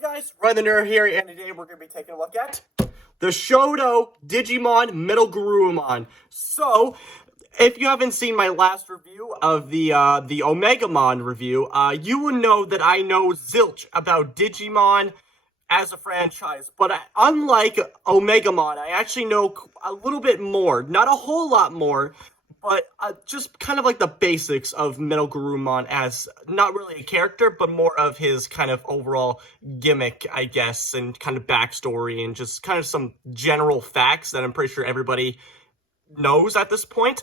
Guys, Ryan the Nerd here, and today we're going to be taking a look at the Shodo Digimon Metalgarurmon. So, if you haven't seen my last review of the Omegamon review, you will know that I know zilch about Digimon as a franchise. But unlike Omegamon, I actually know a little bit more, not a whole lot more, but just kind of like the basics of Metalgarurmon as not really a character, but more of his kind of overall gimmick, I guess, and kind of backstory, and just kind of some general facts that I'm pretty sure everybody knows at this point.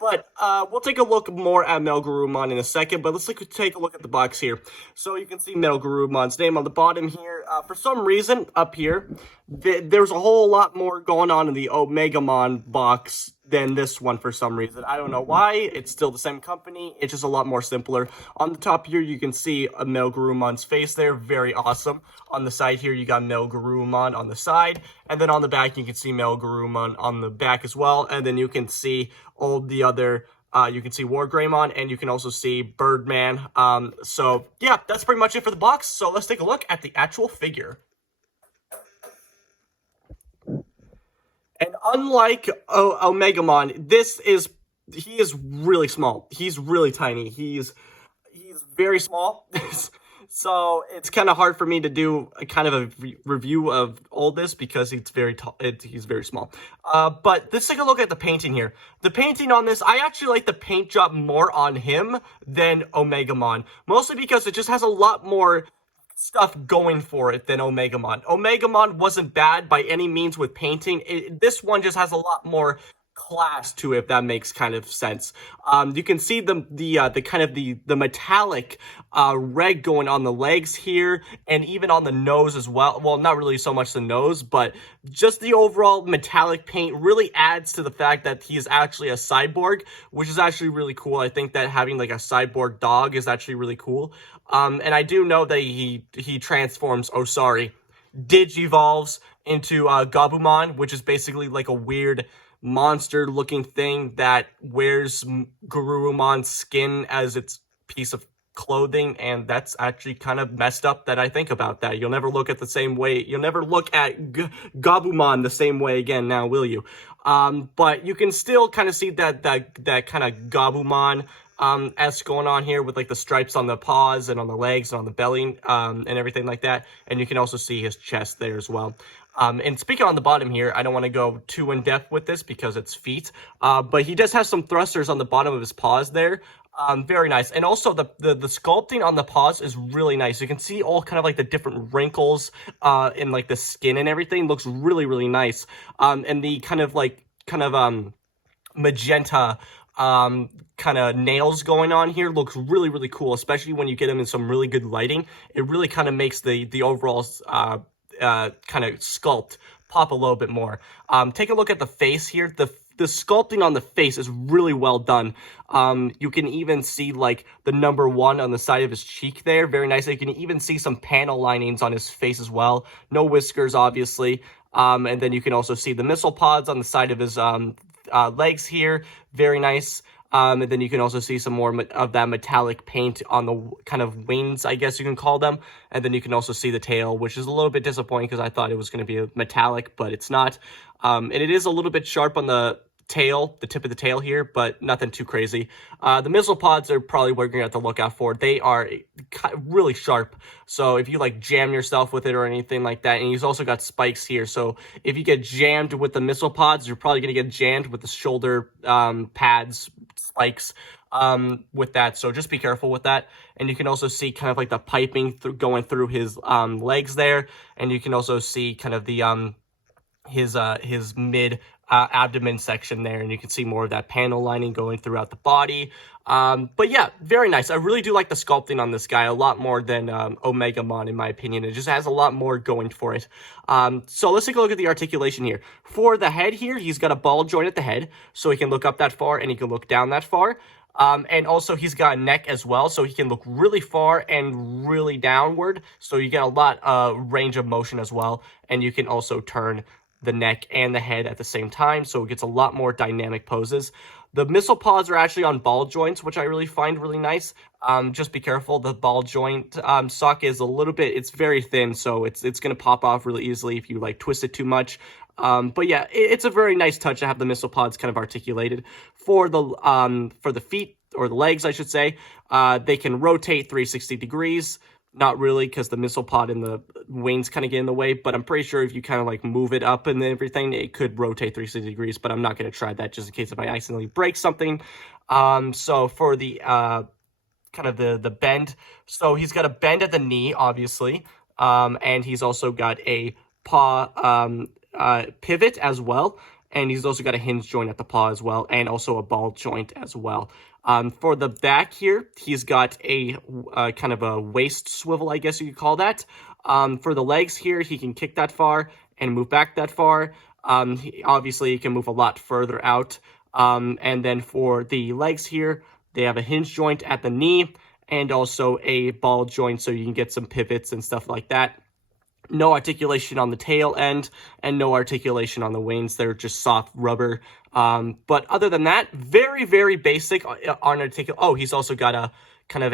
But we'll take a look more at Metalgarurmon in a second, but let's take a look at the box here. So you can see Metalgarurmon's name on the bottom here. For some reason, up here, there's a whole lot more going on in the Omegamon box than this one for some reason. I don't know why. It's still the same company. It's just a lot more simpler. On the top here, you can see a Metalgarurmon's face there. Very awesome. On the side here, you got Metalgarurmon on the side. And then on the back, you can see Metalgarurmon on the back as well. And then you can see all the other... you can see Wargreymon, and you can also see Birdman. So, yeah, that's pretty much it for the box. So let's take a look at the actual figure. And unlike Omegamon, he is really small. He's really tiny. He's very small. So it's kind of hard for me to do a kind of a review of all this because he's very small. But let's take a look at the painting here. The painting on this, I actually like the paint job more on him than Omegamon. Mostly because it just has a lot more stuff going for it than Omegamon. Omegamon wasn't bad by any means with painting. This one just has a lot more class to it, if that makes kind of sense. You can see the metallic red going on the legs here, and even on the nose as well. Well, not really so much the nose, but just the overall metallic paint really adds to the fact that he is actually a cyborg, which is actually really cool. I think that having like a cyborg dog is actually really cool. And I do know that he transforms, digivolves into Gabumon, which is basically like a weird monster-looking thing that wears Garurumon's skin as its piece of clothing, and that's actually kind of messed up that I think about that. You'll never look at the same way. You'll never look at Gabumon the same way again now, will you? But you can still kind of see that kind of Gabumon esque going on here with like the stripes on the paws and on the legs and on the belly and everything like that. And you can also see his chest there as well. And speaking on the bottom here, I don't want to go too in-depth with this because it's feet, but he does have some thrusters on the bottom of his paws there. Very nice. And also the sculpting on the paws is really nice. You can see all kind of like the different wrinkles in like the skin and everything. Looks really, really nice. And the kind of magenta kind of nails going on here looks really, really cool, especially when you get them in some really good lighting. It really kind of makes the overall kind of sculpt pop a little bit more. Take a look at the face here. The sculpting on the face is really well done. You can even see like the number 1 on the side of his cheek there. Very nice. You can even see some panel linings on his face as well. No whiskers, obviously. And then you can also see the missile pods on the side of his legs here. Very nice. And then you can also see some more of that metallic paint on the kind of wings, I guess you can call them. And then you can also see the tail, which is a little bit disappointing because I thought it was going to be a metallic, but it's not. And it is a little bit sharp on the tail, the tip of the tail here, but nothing too crazy. The missile pods are probably what you're gonna have to look out for. They are really sharp, so if you like jam yourself with it or anything like that, and he's also got spikes here, so if you get jammed with the missile pods, you're probably gonna get jammed with the shoulder pads spikes with that, so just be careful with that. And you can also see kind of like the piping going through his legs there, and you can also see kind of the his mid abdomen section there, and you can see more of that panel lining going throughout the body. But yeah, very nice. I really do like the sculpting on this guy a lot more than Omegamon, in my opinion. It just has a lot more going for it. So let's take a look at the articulation here. For the head here, he's got a ball joint at the head, so he can look up that far and he can look down that far. And also he's got a neck as well, so he can look really far and really downward, so you get a lot of range of motion as well. And you can also turn the neck and the head at the same time, so it gets a lot more dynamic poses. The missile pods are actually on ball joints, which I really find really nice. Just be careful, the ball joint socket is a little bit, it's very thin, so it's going to pop off really easily if you like twist it too much. But yeah, it's a very nice touch to have the missile pods kind of articulated. For the feet, or the legs, I should say, they can rotate 360 degrees. Not really, because the missile pod and the wings kind of get in the way, but I'm pretty sure if you kind of like move it up and everything, it could rotate 360 degrees, but I'm not going to try that just in case if I accidentally break something. So for the kind of the bend, so he's got a bend at the knee, obviously, and he's also got a paw pivot as well, and he's also got a hinge joint at the paw as well, and also a ball joint as well. For the back here, he's got a kind of a waist swivel, I guess you could call that. For the legs here, he can kick that far and move back that far. Obviously, he can move a lot further out. And then for the legs here, they have a hinge joint at the knee and also a ball joint, so you can get some pivots and stuff like that. No articulation on the tail end, and no articulation on the wings. They're just soft rubber. But other than that, very, very basic on articulation. Oh, he's also got a kind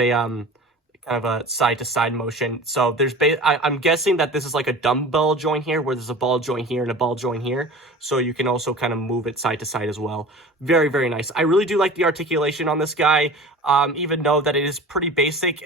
of a side-to-side motion. So there's I'm guessing that this is like a dumbbell joint here, where there's a ball joint here and a ball joint here. So you can also kind of move it side to side as well. Very, very nice. I really do like the articulation on this guy, even though that it is pretty basic,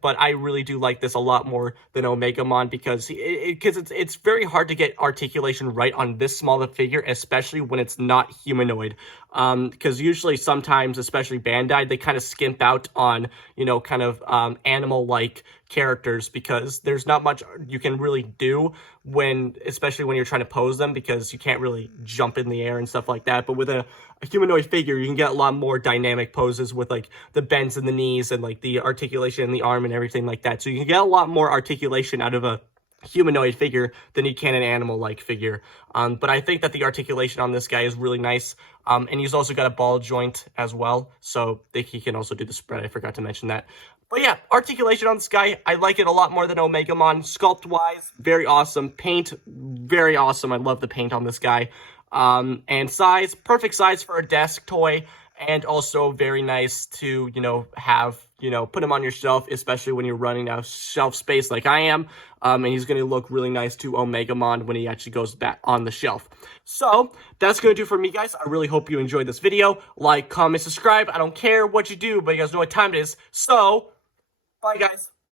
but I really do like this a lot more than Omegamon, because it's very hard to get articulation right on this small of a figure, especially when it's not humanoid. Because usually sometimes, especially Bandai, they kind of skimp out on, you know, kind of animal-like characters, because there's not much you can really do especially when you're trying to pose them, because you can't really jump in the air and stuff like that. But with a humanoid figure, you can get a lot more dynamic poses with like the bends in the knees and like the articulation in the arm and everything like that. So you can get a lot more articulation out of a humanoid figure than you can an animal-like figure. But I think that the articulation on this guy is really nice. And he's also got a ball joint as well, so he can also do the spread. I forgot to mention that. But yeah, articulation on this guy, I like it a lot more than Omegamon. Sculpt-wise, very awesome. Paint, very awesome. I love the paint on this guy. And size, perfect size for a desk toy. And also very nice to, you know, have, you know, put him on your shelf, especially when you're running out of shelf space like I am. And he's going to look really nice to Omegamon when he actually goes back on the shelf. So, that's going to do for me, guys. I really hope you enjoyed this video. Like, comment, subscribe. I don't care what you do, but you guys know what time it is. So, bye, guys.